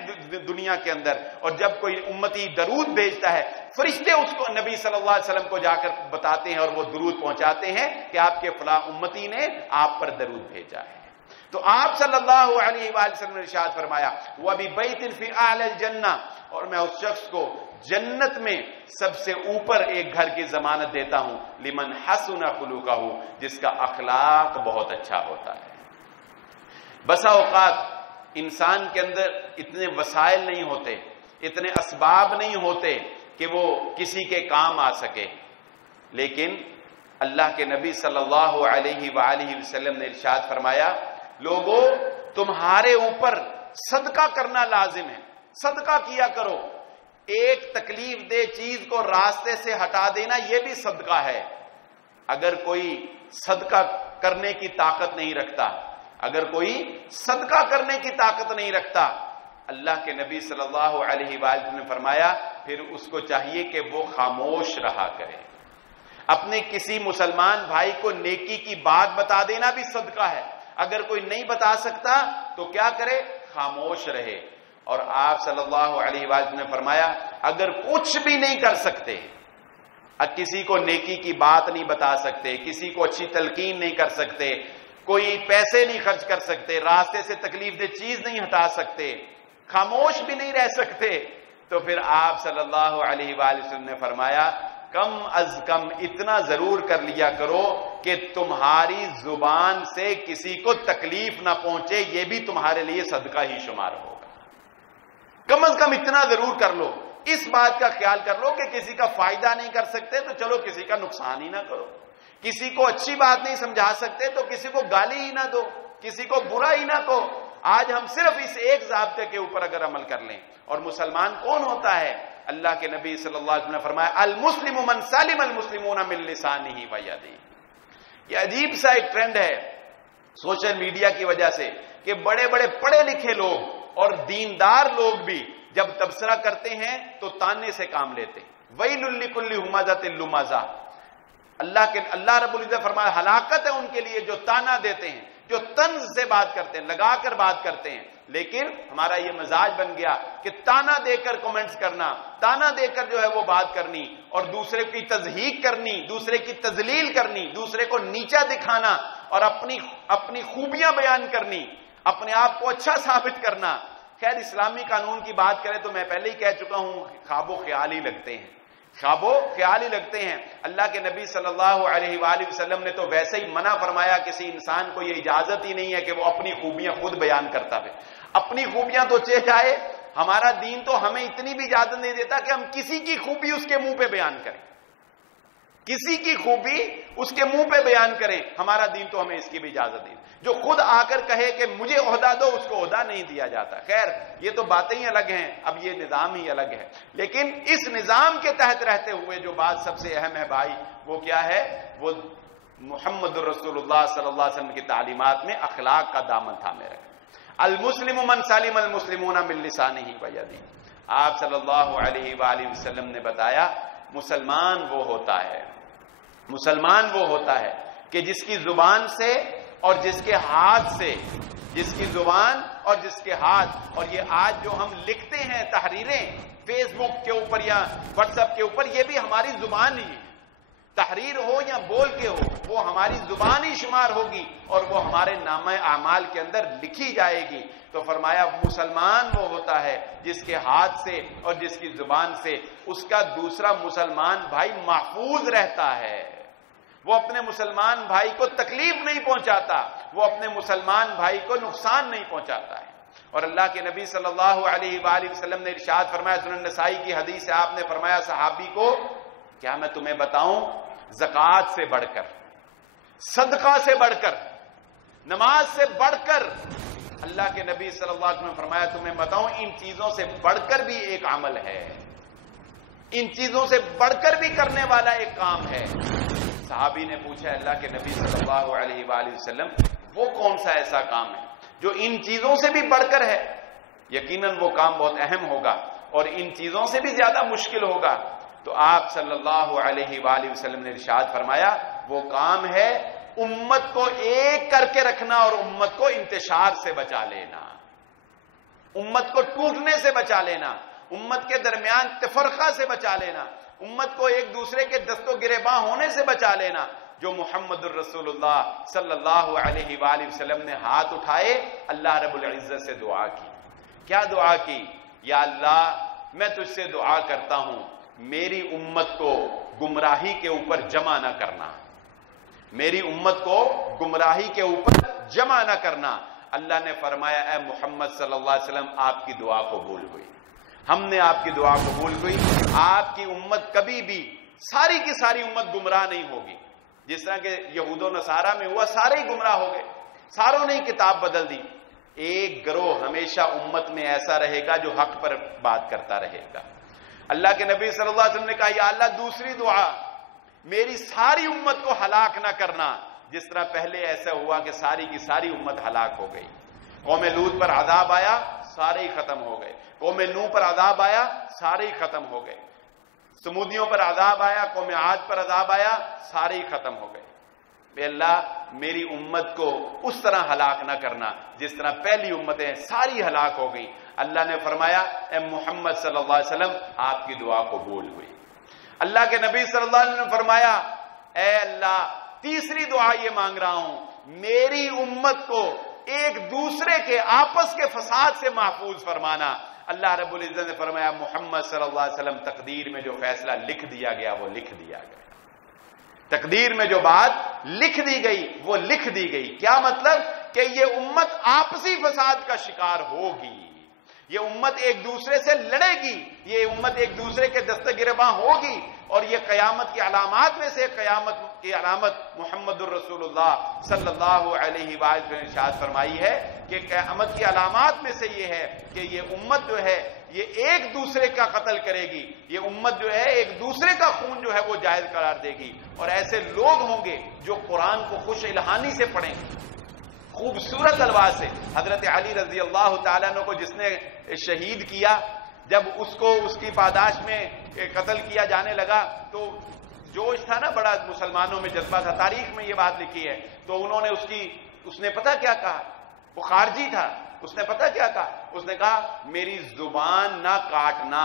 دنیا کے اندر, اور جب کوئی امتی درود بھیجتا ہے فرشتے اس کو نبی صلی اللہ علیہ وسلم کو جا کر بتاتے ہیں اور وہ درود پہنچاتے ہیں کہ آپ کے فلاں امتی نے آپ پر درود بھیجا ہے. تو آپ صلی اللہ علیہ وآلہ وسلم نے ارشاد فرمایا وَبِبَيْتٍ فِي أَعْلَى الْجَنَّةِ, اور میں اس شخص کو جنت میں سب سے اوپر ایک گھر کی ضمانت دیتا ہوں لمن حسن خلقہ, جس کا اخلاق بہت اچھا ہوتا ہے. بسا اوقات انسان کے اندر اتنے وسائل نہیں ہوتے, اتنے اسباب نہیں ہوتے کہ وہ کسی کے کام آ سکے, لیکن اللہ کے نبی صلی اللہ علیہ وآلہ وسلم نے ارشاد فرمایا لوگوں تمہارے اوپر صدقہ کرنا لازم ہے, صدقہ کیا کرو. ایک تکلیف دہ چیز کو راستے سے ہٹا دینا یہ بھی صدقہ ہے. اگر کوئی صدقہ کرنے کی طاقت نہیں رکھتا, اگر کوئی صدقہ کرنے کی طاقت نہیں رکھتا, اللہ کے نبی صلی اللہ علیہ وآلہ نے فرمایا پھر اس کو چاہیے کہ وہ خاموش رہا کرے. اپنے کسی مسلمان بھائی کو نیکی کی بات بتا دینا بھی صدقہ ہے. اگر کوئی نہیں بتا سکتا تو کیا کرے؟ خاموش رہے. اور آپ صلی اللہ علیہ وآلہ نے فرمایا اگر کچھ بھی نہیں کر سکتے, کسی کو نیکی کی بات نہیں بتا سکتے, کسی کو اچھی تلقین نہیں کر سکتے, کوئی پیسے نہیں خرچ کر سکتے, راستے سے تکلیف دہ چیز نہیں ہٹا سکتے, خاموش بھی نہیں رہ سکتے, تو پھر آپ صلی اللہ علیہ وآلہ وسلم نے فرمایا کم از کم اتنا ضرور کر لیا کرو کہ تمہاری زبان سے کسی کو تکلیف نہ پہنچے, یہ بھی تمہارے لیے صدقہ ہی شمار ہوگا. کم از کم اتنا ضرور کر لو, اس بات کا خیال کر لو کہ کسی کا فائدہ نہیں کر سکتے تو چلو کسی کا نقصان ہی نہ کرو, کسی کو اچھی بات نہیں سمجھا سکتے تو کسی کو گالی ہی نہ دو, کسی کو برا ہی نہ کہو. آج ہم صرف اس ایک ضابطے کے اوپر اگر عمل کر لیں. اور مسلمان کون ہوتا ہے؟ اللہ کے نبی صلی اللہ علیہ وسلم نے فرمایا المسلم من سلم المسلمون من لسانه ویدہ. یہ عجیب سا ایک ٹرینڈ ہے سوشل میڈیا کی وجہ سے کہ بڑے بڑے پڑھے لکھے لوگ اور دیندار لوگ بھی جب تبصرہ کرتے ہیں تو تانے سے کام لیتے ہیں. ویل لکل ہمزۃ لمزہ, اللہ رب العزت فرمایا ہلاکت ہے ان کے لیے جو تانا دیتے ہیں, جو طنز سے بات کرتے ہیں, لگا کر بات کرتے ہیں. لیکن ہمارا یہ مزاج بن گیا کہ تانا دے کر کمنٹس کرنا, تانا دے کر جو ہے وہ بات کرنی, اور دوسرے کی تضحیق کرنی, دوسرے کی تذلیل کرنی, دوسرے کو نیچا دکھانا اور اپنی خوبیاں بیان کرنی, اپنے آپ کو اچھا ثابت کرنا. خیر اسلامی قانون کی بات کریں تو میں پہلے ہی کہہ چکا ہوں خواب و خیال ہی لگتے ہیں, خواب و خیال ہی لگتے ہیں. اللہ کے نبی صلی اللہ علیہ وآلہ وسلم نے تو ویسے ہی منع فرمایا, کسی انسان کو یہ اجازت ہی نہیں ہے کہ وہ اپنی خوبیاں خود بیان کرتا ہے. اپنی خوبیاں تو چہ جائے, ہمارا دین تو ہمیں اتنی بھی اجازت نہیں دیتا کہ ہم کسی کی خوبی اس کے منہ پہ بیان کریں, کسی کی خوبی اس کے منہ پہ بیان کریں. ہمارا دین تو ہمیں اس کی بھی اجازت نہیں. جو خود آ کر کہے کہ مجھے عہدہ دو, اس کو عہدہ نہیں دیا جاتا. خیر یہ تو باتیں ہی الگ ہیں, اب یہ نظام ہی الگ ہے. لیکن اس نظام کے تحت رہتے ہوئے جو بات سب سے اہم ہے بھائی, وہ کیا ہے؟ وہ محمد رسول اللہ صلی اللہ علیہ وسلم کی تعلیمات میں اخلاق کا دامن تھامے رکھیں. المسلم من سلم المسلمون من لسانہ ویدہ. آپ صلی اللہ علیہ وآلہ وسلم نے بتایا مسلمان وہ ہوتا ہے کہ جس کی زبان سے اور جس کے ہاتھ سے, جس کی زبان اور جس کے ہاتھ. اور یہ آج جو ہم لکھتے ہیں تحریریں فیس بک کے اوپر یا واٹس ایپ کے اوپر, یہ بھی ہماری زبان ہی ہے. تحریر ہو یا بول کے ہو, وہ ہماری زبان ہی شمار ہوگی اور وہ ہمارے نامہ اعمال کے اندر لکھی جائے گی. تو فرمایا مسلمان وہ ہوتا ہے جس کے ہاتھ سے اور جس کی زبان سے اس کا دوسرا مسلمان بھائی محفوظ رہتا ہے. وہ اپنے مسلمان بھائی کو تکلیف نہیں پہنچاتا، وہ اپنے مسلمان بھائی کو نقصان نہیں پہنچاتا ہے۔ اور اللہ کے نبی صلی اللہ علیہ وآلہ وسلم نے ارشاد فرمایا، سنن نسائی کی حدیث ہے، آپ نے فرمایا صحابی کو، کیا میں تمہیں بتاؤں زکوٰۃ سے بڑھ کر، صدقہ سے بڑھ کر، نماز سے بڑھ کر، اللہ کے نبی صلی اللہ علیہ وسلم نے فرمایا تمہیں بتاؤں ان چیزوں سے بڑھ کر بھی ایک عمل ہے، ان چیزوں سے بڑھ کر بھی کرنے والا ایک کام ہے۔ صحابی نے پوچھا اللہ کے نبی صلی اللہ علیہ وآلہ وسلم وہ کون سا ایسا کام ہے جو ان چیزوں سے بھی بڑھ کر ہے؟ یقیناً وہ کام بہت اہم ہوگا اور ان چیزوں سے بھی زیادہ مشکل ہوگا۔ تو آپ صلی اللہ علیہ وآلہ وسلم نے ارشاد فرمایا وہ کام ہے امت کو ایک کر کے رکھنا اور امت کو انتشار سے بچا لینا، امت کو ٹوٹنے سے بچا لینا، امت کے درمیان تفرقہ سے بچا لینا، امت کو ایک دوسرے کے دست و گریباں ہونے سے بچا لینا۔ جو محمد الرسول اللہ صلی اللہ علیہ وآلہ وسلم نے ہاتھ اٹھائے، اللہ رب العزت سے دعا کی۔ کیا دعا کی؟ یا اللہ میں تجھ سے دعا کرتا ہوں میری امت کو گمراہی کے اوپر جمع نہ کرنا، میری امت کو گمراہی کے اوپر جمع نہ کرنا۔ اللہ نے فرمایا اے محمد صلی اللہ علیہ وسلم آپ کی دعا قبول ہوئی، ہم نے آپ کی دعا قبول ہوئی، آپ کی امت کبھی بھی ساری کی ساری امت گمراہ نہیں ہوگی۔ جس طرح کہ یہود و نصارہ میں ہوا، سارے ہی گمراہ ہو گئے، ساروں نے کتاب بدل دی۔ ایک گروہ ہمیشہ امت میں ایسا رہے گا جو حق پر بات کرتا رہے گا۔ اللہ کے نبی صلی اللہ علیہ وسلم نے کہا یا اللہ دوسری دعا میری ساری امت کو ہلاک نہ کرنا، جس طرح پہلے ایسا ہوا کہ ساری کی ساری امت ہلاک ہو گئی۔ قوم لوط پر عذاب آیا، سارے ہی ختم ہو گئے۔ قوم نوح پر عذاب آیا، سارے ہی ختم ہو گئے۔ سمودیوں پر عذاب آیا، قوم عاد پر عذاب آیا، سارے ہی ختم ہو گئے۔ اے اللہ میری امت کو اس طرح ہلاک نہ کرنا جس طرح پہلی امتیں ساری ہلاک ہو گئی۔ اللہ نے فرمایا اے محمد صلی اللہ علیہ وسلم آپ کی دعا قبول ہوئی۔ اللہ کے نبی صلی اللہ علیہ وسلم نے فرمایا اے اللہ تیسری دعا یہ مانگ رہا ہوں میری امت کو ایک دوسرے کے آپس کے فساد سے محفوظ فرمانا۔ اللہ رب العزت نے فرمایا محمد صلی اللہ علیہ وسلم تقدیر میں جو فیصلہ لکھ دیا گیا وہ لکھ دیا گیا، تقدیر میں جو بات لکھ دی گئی وہ لکھ دی گئی۔ کیا مطلب؟ کہ یہ امت آپسی فساد کا شکار ہوگی، یہ امت ایک دوسرے سے لڑے گی، یہ امت ایک دوسرے کے دست گریباں ہوگی، اور یہ قیامت کی علامات میں سے قیامت کی علامت محمد الرسول اللہ صلی اللہ علیہ وآلہ نے ارشاد فرمائی ہے کہ قیامت کی علامات میں سے یہ ہے کہ یہ امت جو ہے یہ ایک دوسرے کا قتل کرے گی، یہ امت جو ہے ایک دوسرے کا خون جو ہے وہ جائز قرار دے گی، اور ایسے لوگ ہوں گے جو قرآن کو خوش الہانی سے پڑھیں گے، خوبصورت الفاظ سے۔ حضرت علی رضی اللہ تعالیٰ عنہ کو جس نے شہید کیا، جب اس کو اس کی پاداش میں قتل کیا جانے لگا تو جوش تھا نا، بڑا مسلمانوں میں جذبہ تھا، تاریخ میں یہ بات لکھی ہے۔ تو انہوں نے اس نے پتہ کیا کہا؟ وہ خارجی تھا، اس نے پتہ کیا کہا؟ اس نے کہا میری زبان نہ کاٹنا،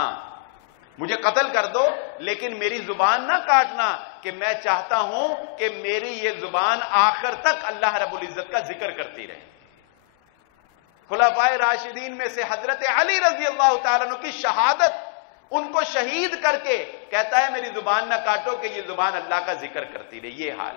مجھے قتل کر دو لیکن میری زبان نہ کاٹنا، کہ میں چاہتا ہوں کہ میری یہ زبان آخر تک اللہ رب العزت کا ذکر کرتی رہے۔ خلفائے راشدین میں سے حضرت علی رضی اللہ تعالیٰ عنہ کی شہادت، ان کو شہید کر کے کہتا ہے میری زبان نہ کاٹو کہ یہ زبان اللہ کا ذکر کرتی رہے۔ یہ حال،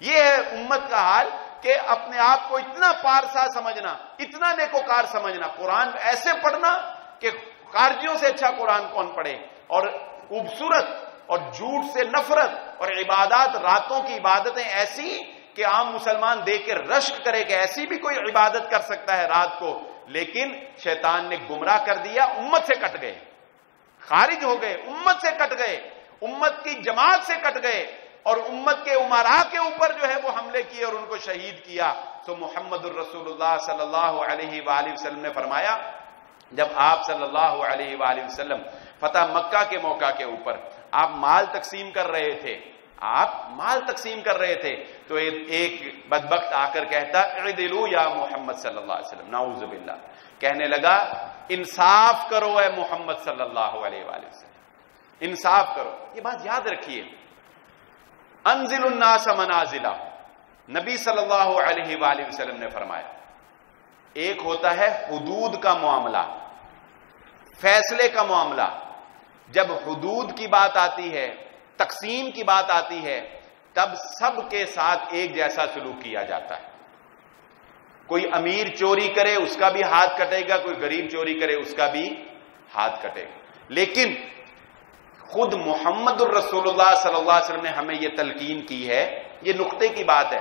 یہ ہے امت کا حال کہ اپنے آپ کو اتنا پارسا سمجھنا، اتنا نیکوکار سمجھنا، قرآن ایسے پڑھنا کہ خارجیوں سے اچھا قرآن کون پڑھے، اور خوبصورت اور جھوٹ سے نفرت، اور عبادات راتوں کی عبادتیں ایسی کہ عام مسلمان دیکھ کے رشک کرے کہ ایسی بھی کوئی عبادت کر سکتا ہے رات کو، لیکن شیطان نے گمراہ کر دیا، امت سے کٹ گئے، خارج ہو گئے، امت سے کٹ گئے، امت کی جماعت سے کٹ گئے، اور امت کے امراء کے اوپر جو ہے وہ حملے کیے اور ان کو شہید کیا۔ تو محمد الرسول اللہ صلی اللہ علیہ وآلہ وسلم نے فرمایا جب آپ صلی اللہ علیہ وآلہ وسلم فتح مکہ کے موقع کے اوپر آپ مال تقسیم کر رہے تھے، آپ مال تقسیم کر رہے تھے، تو ایک بدبخت آ کر کہتا اعدلوا یا محمد صلی اللہ علیہ وسلم، نعوذ باللہ، کہنے لگا انصاف کرو اے محمد صلی اللہ علیہ وآلہ وسلم، انصاف کرو۔ یہ بات یاد رکھیے، انزل الناس منازلہ، نبی صلی اللہ علیہ وآلہ وسلم نے فرمایا ایک ہوتا ہے حدود کا معاملہ، فیصلے کا معاملہ، جب حدود کی بات آتی ہے، تقسیم کی بات آتی ہے، تب سب کے ساتھ ایک جیسا سلوک کیا جاتا ہے. کوئی امیر چوری کرے اس کا بھی ہاتھ کٹے گا, کوئی غریب چوری کرے اس کا بھی ہاتھ کٹے گا. لیکن خود محمد الرسول اللہ صلی اللہ علیہ وسلم نے ہمیں یہ تلقین کی ہے. یہ نقطے کی بات ہے,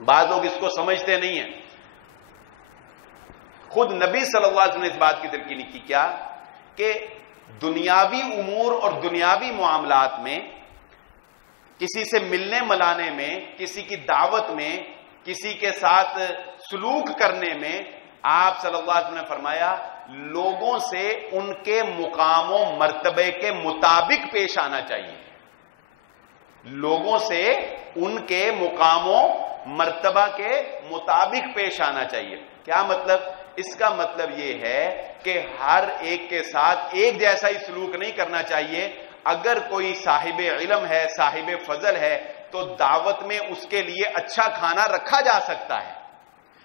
بعض لوگ اس کو سمجھتے نہیں ہیں. خود نبی صلی اللہ علیہ وسلم نے اس بات کی تلقین کی کیا کہ دنیاوی امور اور دنیاوی معاملات میں, کسی سے ملنے ملانے میں, کسی کی دعوت میں, کسی کے ساتھ سلوک کرنے میں آپ صلی اللہ علیہ وسلم نے فرمایا لوگوں سے ان کے مقام و مرتبے کے مطابق پیش آنا چاہیے. لوگوں سے ان کے مقام و مرتبہ کے مطابق پیش آنا چاہیے. کیا مطلب؟ اس کا مطلب یہ ہے کہ ہر ایک کے ساتھ ایک جیسا ہی سلوک نہیں کرنا چاہیے. اگر کوئی صاحب علم ہے, صاحب فضل ہے, تو دعوت میں اس کے لیے اچھا کھانا رکھا جا سکتا ہے.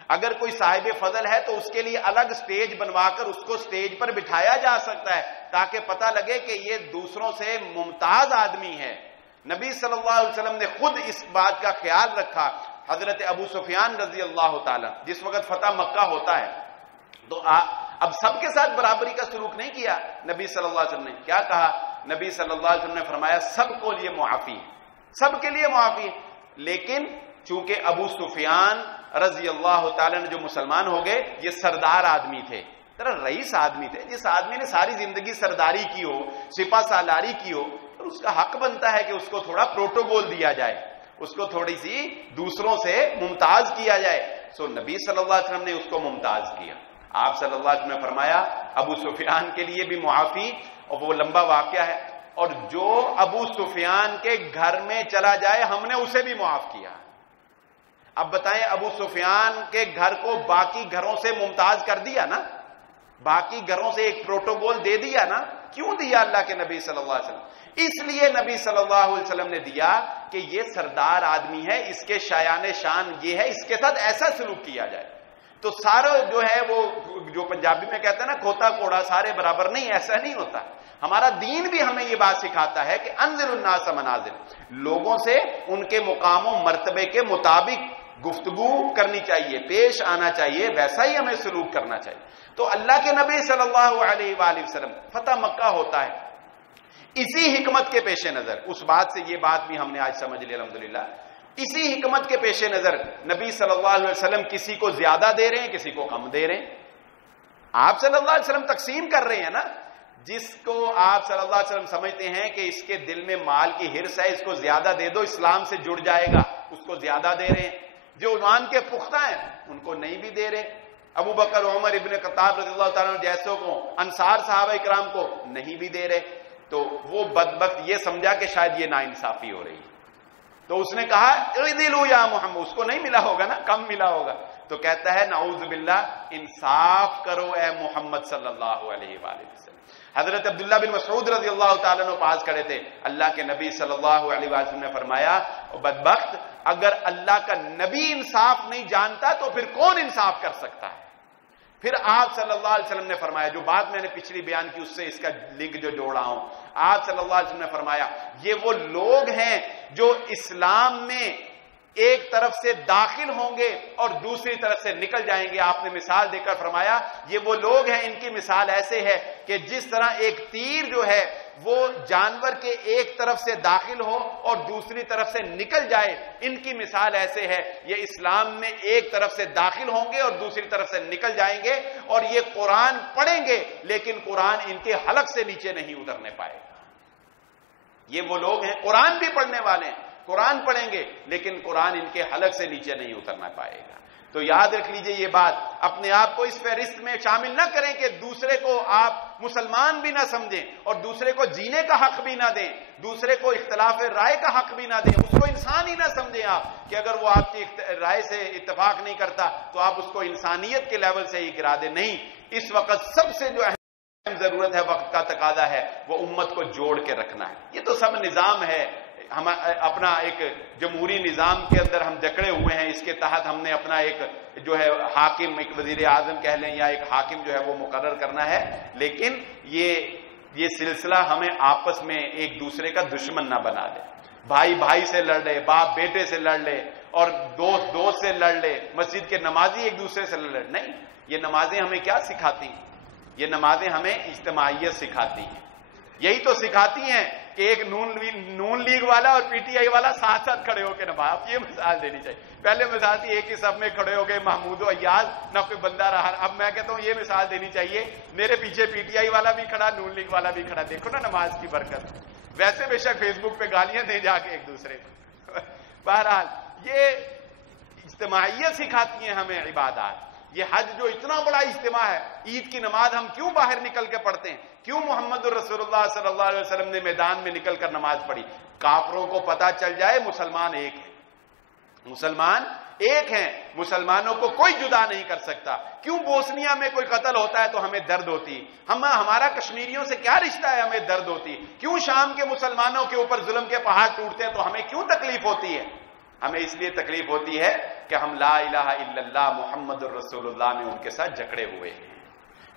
اگر کوئی صاحب فضل ہے تو اس کے لیے الگ سٹیج بنوا کر اس کو سٹیج پر بٹھایا جا سکتا ہے تاکہ پتہ لگے کہ یہ دوسروں سے ممتاز آدمی ہے. نبی صلی اللہ علیہ وسلم نے خود اس بات کا خیال رکھا. حضرت ابو سفیان رضی اللہ تعالی جس وقت فتح مکہ ہوتا ہے تو اب سب کے ساتھ برابری کا سلوک نہیں کیا نبی صلی اللہ علیہ وسلم نے. کیا کہا نبی صلی اللہ علیہ وسلم نے؟ فرمایا سب کو لیے معافی, سب کے لیے معافی. لیکن چونکہ ابو سفیان رضی اللہ تعالی نے جو مسلمان ہو گئے, یہ سردار آدمی تھے, رئیس آدمی تھے. جس آدمی نے ساری زندگی سرداری کی ہو, سپہ سالاری کی ہو, تو اس کا حق بنتا ہے کہ اس کو تھوڑا پروٹوکول دیا جائے, اس کو تھوڑی سی دوسروں سے ممتاز کیا جائے. سو نبی صلی اللہ علیہ وسلم نے اس کو ممتاز کیا. آپ صلی اللہ علیہ وسلم نے فرمایا ابو سفیان کے لیے بھی معافی, اور وہ لمبا واقعہ ہے. اور جو ابو سفیان کے گھر میں چلا جائے ہم نے اسے بھی معاف کیا. اب بتائیں, ابو سفیان کے گھر کو باقی گھروں سے ممتاز کر دیا نا, باقی گھروں سے ایک پروٹوکول دے دیا نا. کیوں دیا اللہ کے نبی صلی اللہ علیہ وسلم؟ اس لیے نبی صلی اللہ علیہ وسلم نے دیا کہ یہ سردار آدمی ہے, اس کے شایان شان یہ ہے, اس کے ساتھ ایسا سلوک کیا جائے. تو سارا جو ہے وہ جو پنجابی میں کہتے ہیں نا کھوتا کوڑا سارے برابر, نہیں, ایسا نہیں ہوتا. ہمارا دین بھی ہمیں یہ بات سکھاتا ہے کہ انذر الناس منازل, لوگوں سے ان کے مقام و مرتبے کے مطابق گفتگو کرنی چاہیے, پیش آنا چاہیے, ویسا ہی ہمیں سلوک کرنا چاہیے. تو اللہ کے نبی صلی اللہ علیہ وآلہ وسلم فتح مکہ ہوتا ہے. اسی حکمت کے پیش نظر, اس بات سے یہ بات بھی ہم نے آج سمجھ لی الحمدللہ, اسی حکمت کے پیش نظر نبی صلی اللہ علیہ وسلم کسی کو زیادہ دے رہے ہیں, کسی کو کم دے رہے ہیں. آپ صلی اللہ علیہ وسلم تقسیم کر رہے ہیں نا. جس کو آپ صلی اللہ علیہ وسلم سمجھتے ہیں کہ اس کے دل میں مال کی حرص ہے, اس کو زیادہ دے دو, اسلام سے جڑ جائے گا, اس کو زیادہ دے رہے ہیں. جو ایمان کے پختہ ہیں ان کو نہیں بھی دے رہے. ابو بکر, عمر ابن خطاب رضی اللہ تعالیٰ جیسوں کو, انصار صحابہ کرام کو نہیں بھی دے رہے. تو وہ بدبخت یہ سمجھا کہ شاید یہ ناانصافی ہو رہی ہے, تو اس نے کہا اعدلوا یا محمد, اس کو نہیں ملا ہوگا نا, کم ملا ہوگا. تو کہتا ہے نعوذ باللہ, انصاف کرو اے محمد صلی اللہ علیہ وآلہ وسلم. حضرت عبداللہ بن مسعود رضی اللہ تعالیٰ عنہ پاس کھڑے تھے. اللہ کے نبی صلی اللہ علیہ وسلم نے فرمایا بدبخت, اگر اللہ کا نبی انصاف نہیں جانتا تو پھر کون انصاف کر سکتا ہے؟ پھر آپ صلی اللہ علیہ وسلم نے فرمایا, جو بات میں نے پچھلی بیان کی اس سے اس کا لنک جو جوڑا ہوں, آپ صلی اللہ علیہ وسلم نے فرمایا یہ وہ لوگ ہیں جو اسلام میں ایک طرف سے داخل ہوں گے اور دوسری طرف سے نکل جائیں گے. آپ نے مثال دے کر فرمایا یہ وہ لوگ ہیں, ان کی مثال ایسے ہے کہ جس طرح ایک تیر جو ہے وہ جانور کے ایک طرف سے داخل ہو اور دوسری طرف سے نکل جائے, ان کی مثال ایسے ہے. یہ اسلام میں ایک طرف سے داخل ہوں گے اور دوسری طرف سے نکل جائیں گے, اور یہ قرآن پڑھیں گے لیکن قرآن ان کے حلق سے نیچے نہیں اترنے پائے گا. یہ وہ لوگ ہیں قرآن بھی پڑھنے والے ہیں, قرآن پڑھیں گے لیکن قرآن ان کے حلق سے نیچے نہیں اترنا پائے گا. تو یاد رکھ لیجئے یہ بات, اپنے آپ کو اس فہرست میں شامل نہ کریں کہ دوسرے کو آپ مسلمان بھی نہ سمجھیں اور دوسرے کو جینے کا حق بھی نہ دیں, دوسرے کو اختلاف رائے کا حق بھی نہ دیں, اس کو انسان ہی نہ سمجھیں آپ کہ اگر وہ آپ کی رائے سے اتفاق نہیں کرتا تو آپ اس کو انسانیت کے لیول سے ہی گرا دیں. نہیں, اس وقت سب سے جو اہم ضرورت ہے, وقت کا تقاضا ہے, وہ امت کو جوڑ کے رکھنا ہے. یہ تو سب نظام ہے, ہم اپنا ایک جمہوری نظام کے اندر ہم جکڑے ہوئے ہیں, اس کے تحت ہم نے اپنا ایک جو ہے حاکم, ایک وزیر اعظم کہہ لیں یا ایک حاکم جو ہے وہ مقرر کرنا ہے. لیکن یہ سلسلہ ہمیں آپس میں ایک دوسرے کا دشمن نہ بنا دے. بھائی بھائی سے لڑ لے، باپ بیٹے سے لڑ لے، اور دوست دوست سے لڑ لے، مسجد کے نمازی ایک دوسرے سے لڑ لے. نہیں، یہ نمازیں ہمیں کیا سکھاتی ہیں؟ یہ نمازیں ہمیں اجتماعیت سکھاتی ہیں. یہی تو سکھاتی ہیں کہ ایک نون لیگ والا اور پی ٹی آئی والا ساتھ ساتھ کھڑے ہو کے نماز. اب یہ مثال دینی چاہیے. پہلے مثال تھی ایک ہی صف میں کھڑے ہو گئے محمود و ایاز، نہ کوئی بندہ رہا. اب میں کہتا ہوں یہ مثال دینی چاہیے میرے پیچھے پی ٹی آئی والا بھی کھڑا، نون لیگ والا بھی کھڑا. دیکھو نا نماز کی برکت. ویسے بے شک فیس بک پہ گالیاں دیں جا کے ایک دوسرے کو. بہرحال یہ اجتماعیت سکھاتی ہیں ہمیں عبادات. یہ حج جو اتنا بڑا اجتماع ہے، عید کی نماز ہم کیوں باہر نکل کے پڑھتے ہیں؟ کیوں محمد الرسول اللہ صلی اللہ علیہ وسلم نے میدان میں نکل کر نماز پڑھی؟ کافروں کو پتا چل جائے مسلمان ایک ہیں، مسلمان ایک ہیں، مسلمانوں کو کوئی جدا نہیں کر سکتا. کیوں بوسنیا میں کوئی قتل ہوتا ہے تو ہمیں درد ہوتی ہے؟ ہمارا کشمیریوں سے کیا رشتہ ہے، ہمیں درد ہوتی ہے. کیوں شام کے مسلمانوں کے اوپر ظلم کے پہاڑ ٹوٹتے ہیں تو ہمیں کیوں تکلیف ہوتی ہے؟ ہمیں اس لیے تکلیف ہوتی ہے کہ ہم لا الہ الا اللہ محمد الرسول اللہ میں ان کے ساتھ جھگڑے ہوئے ہیں.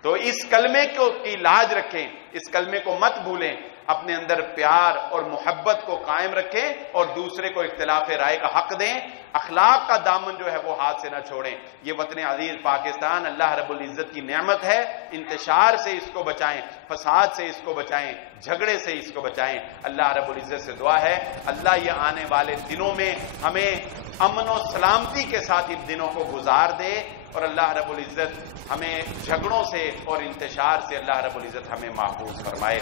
تو اس کلمے کی لاج رکھیں، اس کلمے کو مت بھولیں، اپنے اندر پیار اور محبت کو قائم رکھیں اور دوسرے کو اختلاف رائے کا حق دیں. اخلاق کا دامن جو ہے وہ ہاتھ سے نہ چھوڑیں. یہ وطن عزیز پاکستان اللہ رب العزت کی نعمت ہے. انتشار سے اس کو بچائیں، فساد سے اس کو بچائیں، جھگڑے سے اس کو بچائیں. اللہ رب العزت سے دعا ہے اللہ یہ آنے والے دنوں میں ہمیں امن و سلامتی کے ساتھ ان دنوں کو گزار دے، اور اللہ رب العزت ہمیں جھگڑوں سے اور انتشار سے اللہ رب العزت ہمیں محفوظ فرمائے.